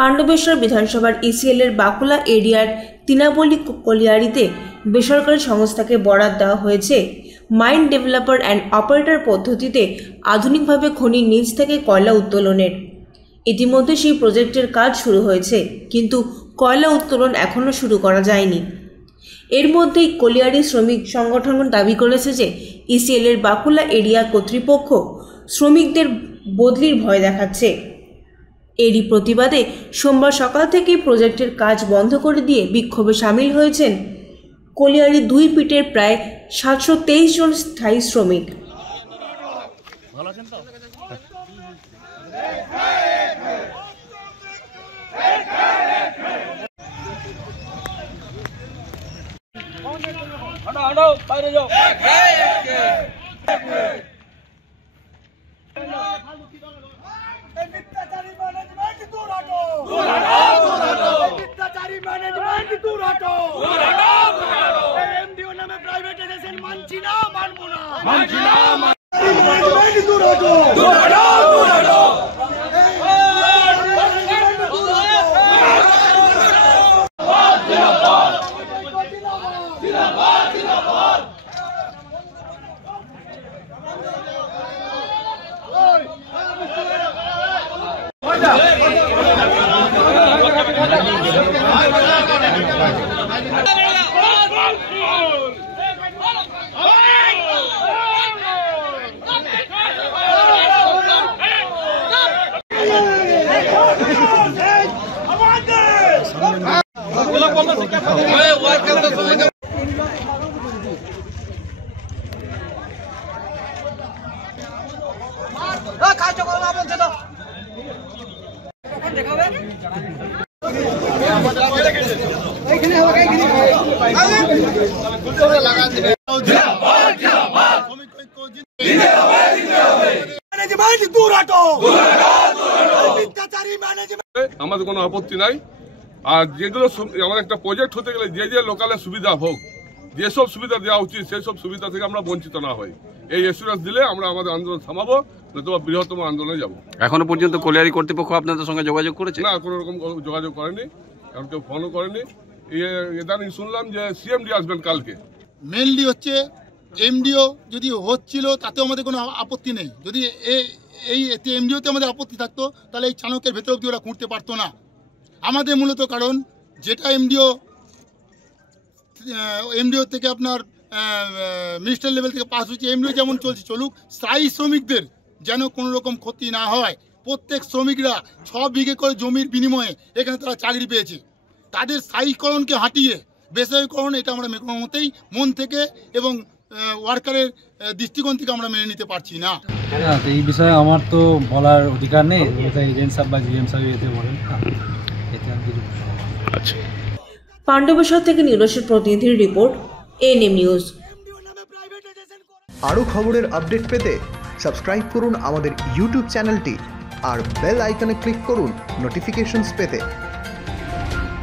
পাণ্ডবেশ্বর বিধানসভার ইসিএলের বাকুলা এরিয়ার তিনাবলি কলিয়ারিতে বেসরকারি সংস্থাকে বরাদ দেওয়া হয়েছে মাইন ডেভেলপার অ্যান্ড অপারেটর পদ্ধতিতে আধুনিকভাবে খনির নিচ থেকে কয়লা উত্তোলনের। ইতিমধ্যে সেই প্রজেক্টের কাজ শুরু হয়েছে, কিন্তু কয়লা উত্তোলন এখনও শুরু করা যায়নি। এর মধ্যেই কলিয়ারি শ্রমিক সংগঠন দাবি করেছে যে ইসিএলের বাকুলা এরিয়া কর্তৃপক্ষ শ্রমিকদের বদলির ভয় দেখাচ্ছে। এরই প্রতিবাদে সোমবার সকাল থেকেই প্রজেক্টের কাজ বন্ধ করে দিয়ে বিক্ষোভে সামিল হয়েছেন কলিয়ারি 2 পিটের প্রায় 723 জন স্থায়ী শ্রমিক। আমাদের কোনো আপত্তি নাই। আর যেগুলো আমাদের একটা প্রজেক্ট হতে গেলে যে লোকালের সুবিধা হোক, যেসব সুবিধা দেওয়া উচিত সেই সব সুবিধা থেকে আমরা বঞ্চিত না হই, এই এসুরেন্স দিলে আমরা আমাদের আন্দোলন থামাবো, নতুবা বৃহত্তম আন্দোলনে যাব। এখনো পর্যন্ত কলিয়ারি কর্তৃপক্ষ আপনাদের সঙ্গে যোগাযোগ করেছে? না, কোনো রকম যোগাযোগ করেনি, কারণ কেউ ফোনও করেনি। ইদানিং শুনলাম যে সিএমডি আসবেন কালকে। মেনলি হচ্ছে এমডিও যদি হচ্ছিল তাতেও আমাদের কোনো আপত্তি নেই। যদি এই এমডিওতে আমাদের আপত্তি থাকতো তাহলে এই চাণকের ভেতর অব্দি ওরা খুঁড়তে পারতো না। আমাদের মূলত কারণ যেটা এমডিও থেকে আপনার মিনিস্টার লেভেল থেকে পাস হচ্ছে, এমডিও যেমন চলছে চলুক, স্থায়ী শ্রমিকদের যেন কোনো রকম ক্ষতি না হয়। প্রত্যেক শ্রমিকরা 6 বিঘে করে জমির বিনিময়ে এখানে তারা চাকরি পেয়েছে। তাদের স্থায়ীকরণকে হাঁটিয়ে বেসরকারীকরণ, এটা আমরা কোনো মতেই মন থেকে এবং ওয়ার্কারের দৃষ্টিকোণ থেকে আমরা মেনে নিতে পারছি না। এই বিষয়ে আমার তো বলার অধিকার নেই, এজেন্ট সাহেব বা জিএম সাহেব এতে বলেন। পাণ্ডবেশ্বর থেকে নিরসের প্রতিনিধির রিপোর্ট, এএনএম নিউজ। আরও খবরের আপডেট পেতে সাবস্ক্রাইব করুন আমাদের ইউটিউব চ্যানেলটি আর বেল আইকনে ক্লিক করুন নোটিফিকেশনস পেতে।